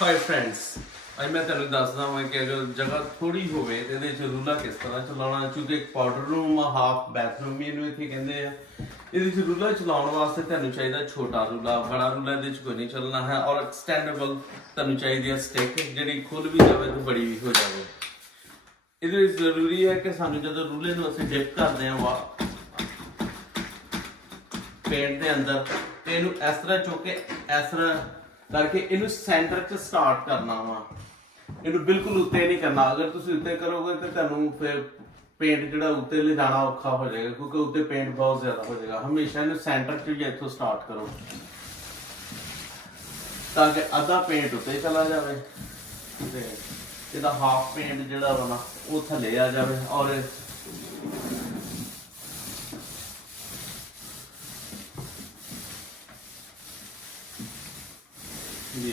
Hi friends, ਅੱਜ मैं तेन दसदा वा कि अगर जगह थोड़ी होवे ते इहदे च रूला किस तरह चलाना, क्योंकि एक पाउडर रूम हाफ बैथरूम भी इहनूं इत्थे कहंदे आ। इहदे च रूला चलाउण वास्ते तुहानूं चाहीदा छोटा रूला, बड़ा रूला इहदे च कोई नहीं चलना है। और एक्सटेंडेबल तुहानूं चाहीदी है स्टिक, जिहड़ी खुल भी जावे ते बड़ी भी हो जावे। इहदे विच जरूरी है कि सानूं जदों रूले नूं असीं डिप करदे हां पेंट दे अंदर, ते इहनूं इस तरह चुक के इस तरह करके इनू सेंटर च स्टार्ट करना वा, इनू बिल्कुल उत्ते नहीं करना। अगर तुम उत्ते करोगे तो तुहानू फिर पेंट जिहड़ा उत्ते ले जाना औखा हो जाएगा, क्योंकि उत्ते पेंट बहुत ज्यादा हो जाएगा। हमेशा इनू सेंटर च ही इत्थों स्टार्ट करो ताकि अद्धा पेंट उत्ते चला जाए ते इहदा हाफ पेंट जिहड़ा वा ना वो थल्ले आ जाए। और जी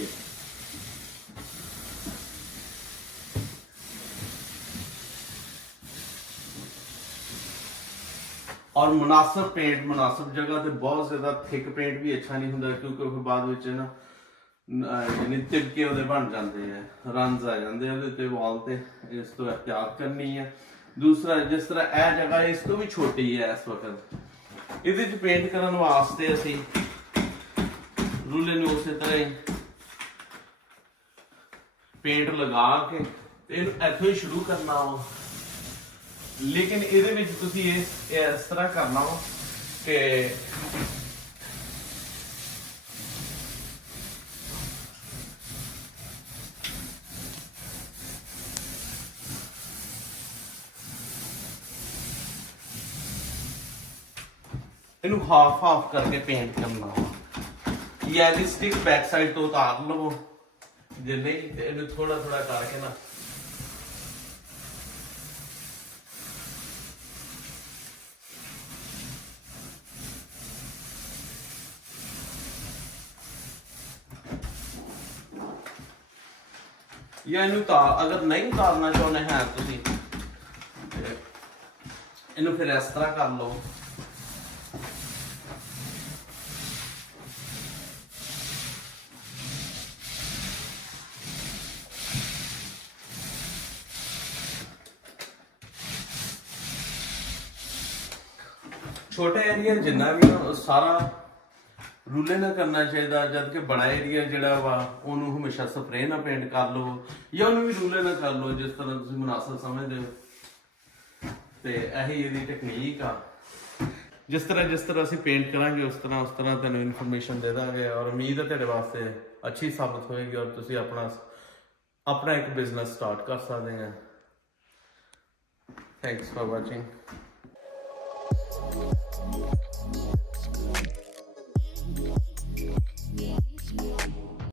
और मुनासिब पेंट मुनासिब जगह ते बहुत ज्यादा थिक पेंट भी अच्छा नहीं होंदा, क्योंकि फिर बाद विच ना यानी तिबके उहदे बन जाते हैं, रंज आ जाते हैं उहदे ते वाल ते। इस तो एहतियात करनी है। दूसरा, जिस तरह यह जगह इस तो भी छोटी है इस वक्त, इहदे च पेंट करन वास्ते असीं रूले नूं उसे तरह ही पेंट लगा के इत्थों ही शुरू करना वा। लेकिन इहदे विच तुसीं इस तरह करना वा कि इनू हाफ हाफ करके पेंट करना वा। या इहदी स्टिक बैक साइड तो उतार लवो, जे नहीं तो इनू थोड़ा थोड़ा करके ना या इनू उतार, अगर नहीं उतारना चाहते हैं तुसीं इनू फिर इस तरह कर लो। छोटे एरिया जिन्ना भी ना सारा रूले ना करना चाहिए, जबकि बड़ा एरिया जिहड़ा वा उन्होंने हमेशा स्प्रे ना पेंट कर लो या उन्होंने भी रूले ना कर लो, जिस तरह तुसीं मुनासिब समझदे हो। ते यही इहदी टेक्नीक आ। जिस तरह असीं पेंट करांगे उस तरह तुहानूं इन्फॉर्मेशन दे दांगे। और उम्मीद है तुहाडे वास्ते अच्छी साबित होएगी और तुसीं अपना एक बिजनेस स्टार्ट कर सकदे हैं। Thanks for watching.